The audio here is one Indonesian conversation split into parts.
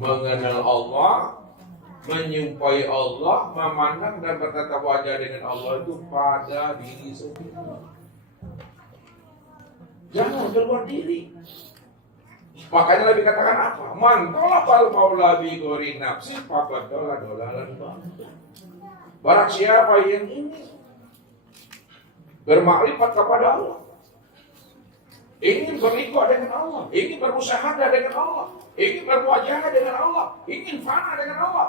mengenal Allah, menyumpai Allah, memandang dan bertatap wajah dengan Allah itu pada diri sendiri. Jangan keluar diri. Makanya Nabi katakan apa? Man talabal maula bi ghairi nafsi faqad dolalan ba'ida. Barang siapa yang ingin bermakrifat kepada Allah, ingin berikut dengan Allah, ingin bermusyahadah dengan Allah, ingin berwajah dengan Allah, ingin fana dengan Allah,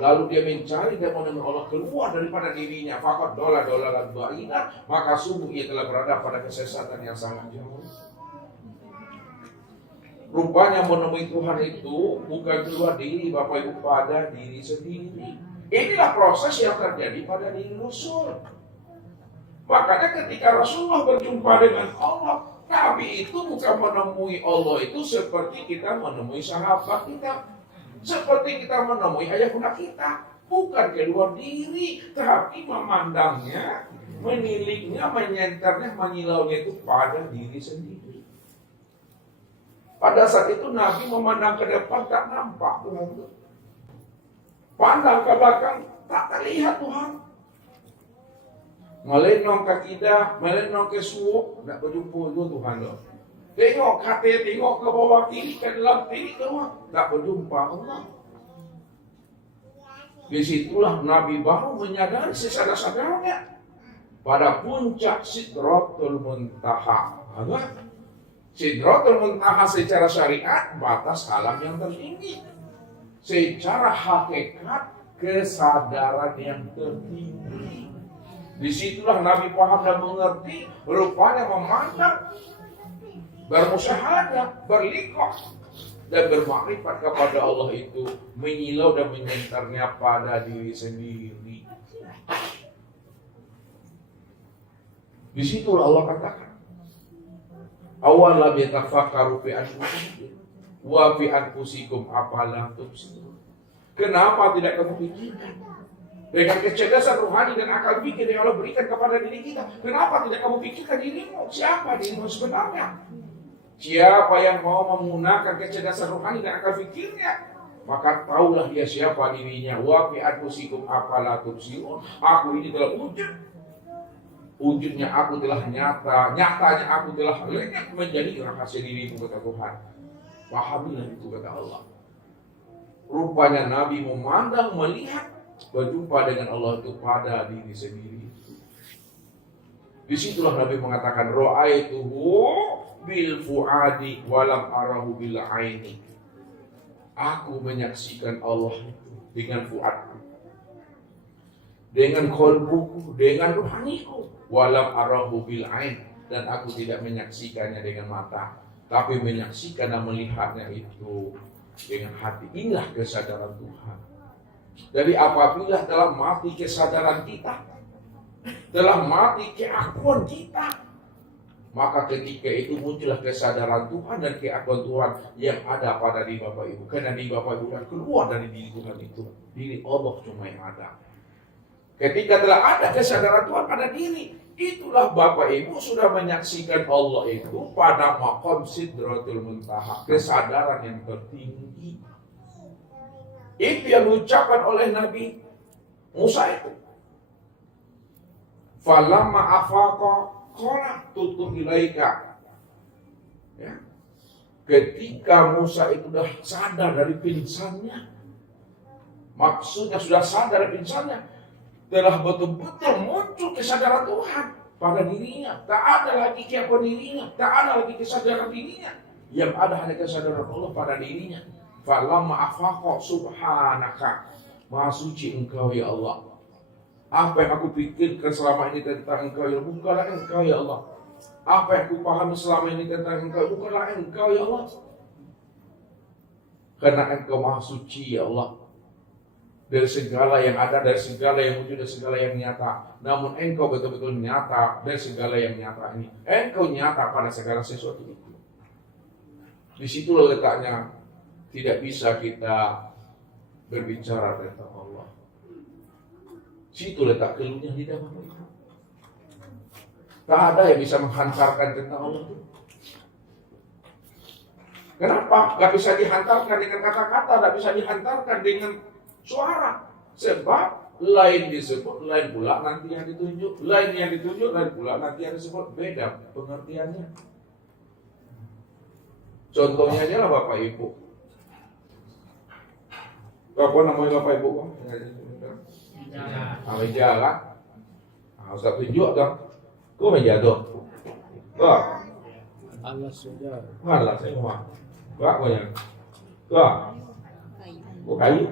lalu dia mencari dan menemukan Allah keluar daripada dirinya, faqad dolalan ba'ida, maka sungguh ia telah berada pada kesesatan yang sangat jauh. Rupanya menemui Tuhan itu bukan keluar diri Bapak Ibu, pada diri sendiri. Inilah proses yang terjadi pada diri Rasul. Makanya ketika Rasulullah berjumpa dengan Allah, Nabi itu bukan menemui Allah itu seperti kita menemui sahabat kita, seperti kita menemui ayah bunda kita. Bukan keluar diri, tapi memandangnya, meniliknya, menyenternya, menyilaunya itu pada diri sendiri. Pada saat itu Nabi memandang ke depan tak nampak Tuhan. Pandang ke belakang tak terlihat Tuhan. Melenong ke kida, melenong ke suuk, tak berjumpa itu Tuhan. Tengok kata, tengok ke bawah kiri, ke dalam kiri, ke luar, tak berjumpa Allah. Disitulah Nabi baru menyadari sesadar-sadarnya pada puncak Sidratul Muntaha. Sidratul Muntaha secara syariat batas alam yang tertinggi. Secara hakikat kesadaran yang tertinggi. Disitulah Nabi paham dan mengerti, rupanya memandang, bermusyahadah, berliqah dan bermakrifat kepada Allah itu menyilau dan menyentarnya pada diri sendiri. Disitulah Allah katakan, awal lam yatafakkaru fi anfusihim wa fi anfusikum afalam tubsirun. Kenapa tidak kamu pikirkan dengan kecerdasan rohani dan akal pikir yang Allah berikan kepada diri kita? Kenapa tidak kamu pikirkan dirimu? Siapa dirimu sebenarnya? Siapa yang mau menggunakan kecerdasan rohani dan akal pikirnya, maka tahulah dia siapa dirinya. Wa fi anfusikum afalam tubsirun. Aku ini telah wujud. Wujudnya aku telah nyata, nyatanya aku telah lenyap menjadi rahasia dirimu, kata Tuhan. Pahamilah itu, kata Allah. Rupanya Nabi memandang, melihat, berjumpa dengan Allah itu pada diri sendiri. Disitulah Nabi mengatakan, ra'aituhu bil fuadi walam arahu bil aini. Aku menyaksikan Allah itu dengan fuadku, dengan qalbuku, dengan rohaniku. Walam arahu bil ain, dan aku tidak menyaksikannya dengan mata, tapi menyaksikan dan melihatnya itu dengan hati. Inilah kesadaran Tuhan. Jadi apabila telah mati kesadaran kita, telah mati keakuan kita, maka ketika itu muncullah kesadaran Tuhan dan keakuan Tuhan yang ada pada diri Bapak Ibu. Karena diri Bapak Ibu kan keluar dari diri Tuhan itu, diri Allah cuma yang ada. Ketika telah ada kesadaran Tuhan pada diri, itulah Bapak Ibu sudah menyaksikan Allah itu pada maqam Sidratul Muntaha, kesadaran yang tertinggi. Itu yang diucapkan oleh Nabi Musa itu. Falamma afaqa qala tutu ilaika. Ya. Ketika Musa itu sudah sadar dari pingsannya, maksudnya sudah sadar dari pingsannya, telah betul-betul muncul kesadaran Tuhan pada dirinya. Tak ada lagi keakuan dirinya, tak ada lagi kesadaran dirinya. Yang ada hanya kesadaran Allah pada dirinya. Falamma afaqa subhanaka, maha suci engkau ya Allah. Apa yang aku pikirkan selama ini tentang engkau ya Allah, bukanlah engkau ya Allah. Apa yang aku pahami selama ini tentang engkau, bukanlah engkau ya Allah. Karena engkau maha suci ya Allah, dari segala yang ada, dari segala yang wujud, dari segala yang nyata. Namun engkau betul-betul nyata dari segala yang nyata ini. Engkau nyata pada segala sesuatu itu. Di situlah letaknya tidak bisa kita berbicara tentang Allah. Situ letak keluhnya di dalam itu. Tak ada yang bisa menghantarkan tentang Allah itu. Kenapa? Gak bisa dihantarkan dengan kata-kata, gak bisa dihantarkan dengan suara. Sebab lain disebut, lain pula nanti yang ditunjuk. Lain yang ditunjuk, lain pula nanti yang disebut. Beda pengertiannya. Contohnya aja lah Bapak Ibu. Apa namanya Bapak Ibu? Meja kan? Ustaz tunjuk dong. Kok meja tuh? Wah. Alas sudah. Alas semua. Wah, banyak. Wah. Kok kayu?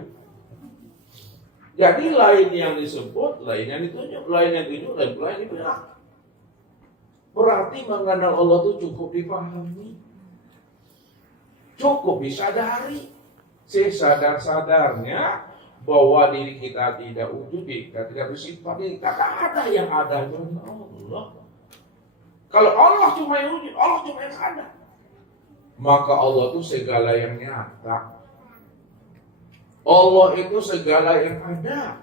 Jadi lain yang disebut, lain yang ditunjuk, lain yang ditunjuk, lain pula yang dibilang. Berarti mengenal Allah itu cukup dipahami. Cukup disadari. Sesadar-sadarnya bahwa diri kita tidak wujud, kita tidak bersifat, kita tak ada yang ada cuma Allah. Kalau Allah cuma yang wujud, Allah cuma yang ada. Maka Allah itu segala yang nyata. Allah itu segala yang ada.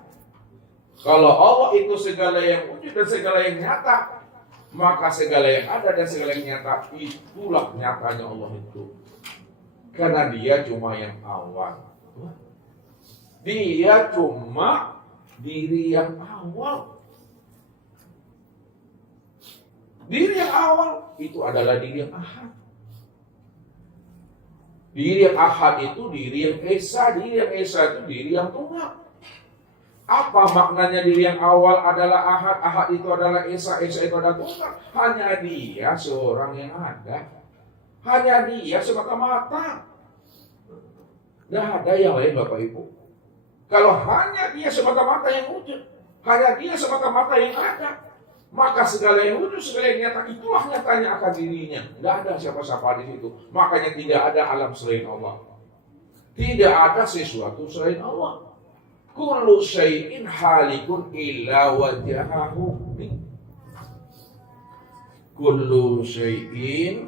Kalau Allah itu segala yang wujud dan segala yang nyata, maka segala yang ada dan segala yang nyata, itulah nyatanya Allah itu. Karena dia cuma yang awal. Dia cuma diri yang awal. Diri yang awal itu adalah diri yang ahad. Diri yang ahad itu diri yang esa. Diri yang esa itu diri yang tunggal. Apa maknanya diri yang awal adalah ahad? Ahad itu adalah esa. Esa itu adalah tunggal. Hanya dia seorang yang ada. Hanya dia semata-mata. Tidak ada yang lain Bapak Ibu. Kalau hanya dia semata-mata yang wujud, hanya dia semata-mata yang ada, maka segala yang wujud, segala yang nyata, itulah nyatanya akan dirinya. Tidak ada siapa-siapa di situ. Makanya tidak ada alam selain Allah. Tidak ada sesuatu selain Allah. Kullu syai'in halikun illa wajhahu. Kullu syai'in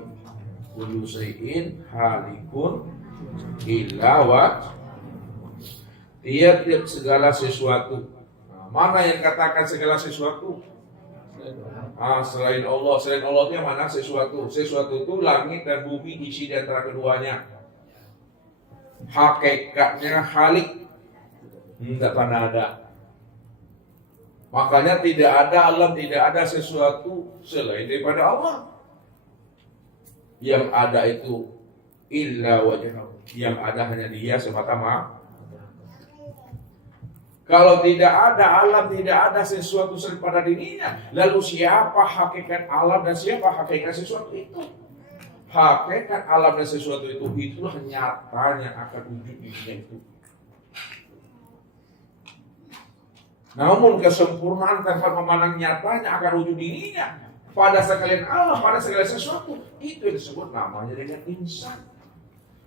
halikun illa wajhahu. Tiap segala sesuatu. Mana yang katakan segala sesuatu? Selain Allah. Selain Allah itu yang mana sesuatu? Sesuatu itu langit dan bumi isi di antara keduanya. Hakikatnya halik. Tidak pernah ada. Makanya tidak ada alam, tidak ada sesuatu selain daripada Allah. Yang ada itu illa wajhahu. Yang ada hanya dia semata-mata. Kalau tidak ada alam, tidak ada sesuatu selain pada dirinya, lalu siapa hakikat alam dan siapa hakikat sesuatu itu? Hakikat alam dan sesuatu itu, itulah nyatanya akan wujud dirinya itu. Namun kesempurnaan tanpa memandang nyatanya akan wujud dirinya pada sekalian Allah, pada segala sesuatu, itu yang disebut namanya dengan insan.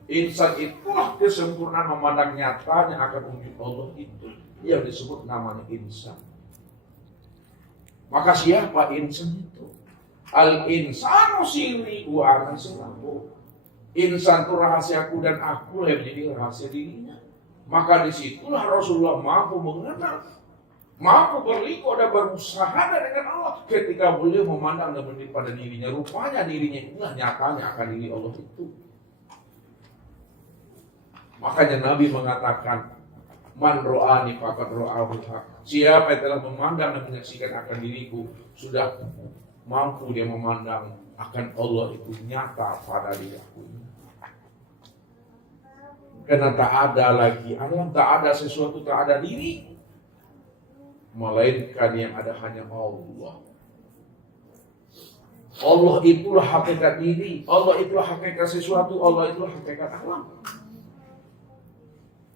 Insan itulah kesempurnaan memandang nyatanya akan wujud Allah itu yang disebut namanya insan. Maka siapa insan itu? Al-insanu sirri wa ana sirruhu. Insan itu rahasiaku dan aku yang menjadi rahasia dirinya. Maka disitulah Rasulullah mampu mengenal, mampu berliku dan berusaha dengan Allah ketika beliau memandang dan melihat pada dirinya. Rupanya dirinya itulah nyatanya akan diri Allah itu. Makanya Nabi mengatakan, man ro'ani faqad ro'ahu haq. Siapa yang telah memandang dan menyaksikan akan diriku, sudah mampu dia memandang akan Allah itu nyata pada diriku. Karena tak ada lagi alam, tak ada sesuatu, tak ada diri, melainkan yang ada hanya Allah. Allah itulah hakikat diri, Allah itulah hakikat sesuatu, Allah itulah hakikat alam.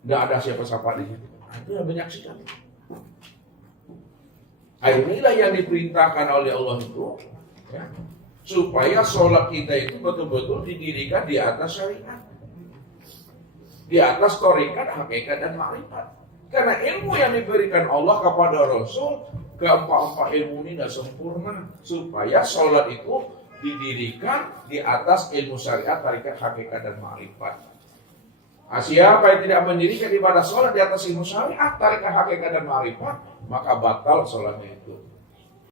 Tidak ada siapa-siapa di situ. Itu yang menyaksikan. Inilah yang diperintahkan oleh Allah itu, ya, supaya sholat kita itu betul-betul didirikan di atas syariat, di atas thariqat, hakikat dan ma'rifat. Karena ilmu yang diberikan Allah kepada Rasul, keempat-empat ilmu ini tidak sempurna, supaya sholat itu didirikan di atas ilmu syariat, thariqat, hakikat dan ma'rifat. Siapa yang tidak mendirikan ibadah sholat di atas ilmu syariat, thariqat, hakikat dan ma'rifat, maka batal sholatnya itu.